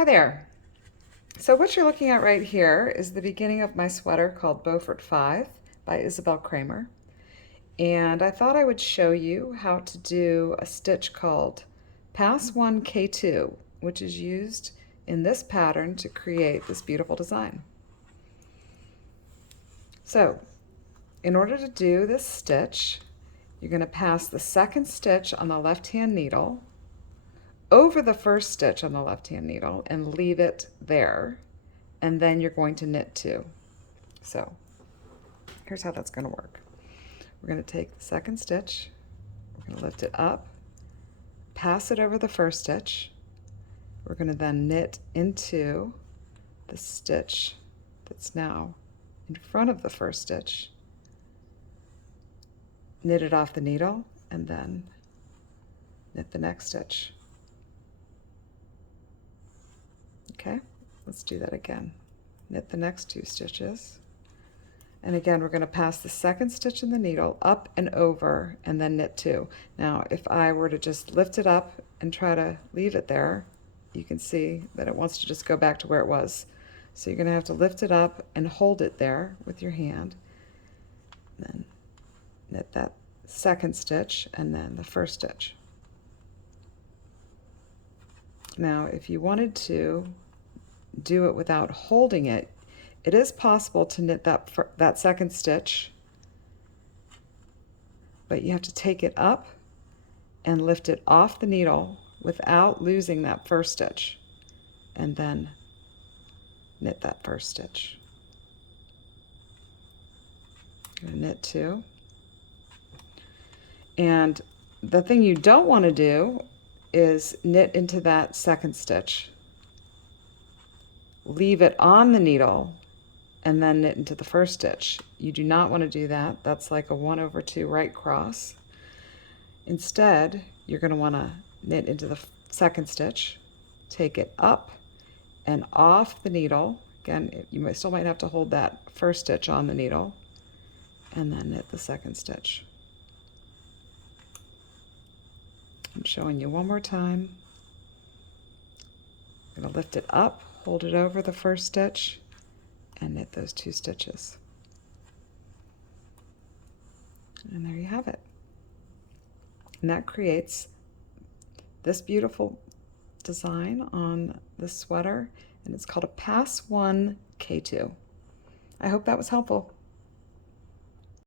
Hi there. So what you're looking at right here is the beginning of my sweater called Beaufort 5 by Isabell Kraemer. And I thought I would show you how to do a stitch called pass1k2, which is used in this pattern to create this beautiful design. So in order to do this stitch, you're going to pass the second stitch on the left-hand needle over the first stitch on the left-hand needle and leave it there. And then you're going to knit two. So here's how that's going to work. We're going to take the second stitch, we're going to lift it up, pass it over the first stitch. We're going to then knit into the stitch that's now in front of the first stitch, knit it off the needle, and then knit the next stitch. Okay, let's do that again. Knit the next two stitches. And again, we're going to pass the second stitch in the needle up and over and then knit two. Now, if I were to just lift it up and try to leave it there, you can see that it wants to just go back to where it was. So you're going to have to lift it up and hold it there with your hand. Then knit that second stitch and then the first stitch. Now, if you wanted to do it without holding it, it is possible to knit that second stitch, but you have to take it up and lift it off the needle without losing that first stitch, and then knit that first stitch. I'm going to knit two. And the thing you don't want to do is knit into that second stitch, leave it on the needle, and then knit into the first stitch. You do not want to do that. That's like a 1/2 right cross. Instead, you're going to want to knit into the second stitch, take it up and off the needle. Again, you still might have to hold that first stitch on the needle, and then knit the second stitch. I'm showing you one more time. I'm going to lift it up, hold it over the first stitch, and knit those two stitches. And there you have it. And that creates this beautiful design on this sweater, and it's called a pass1k2. I hope that was helpful.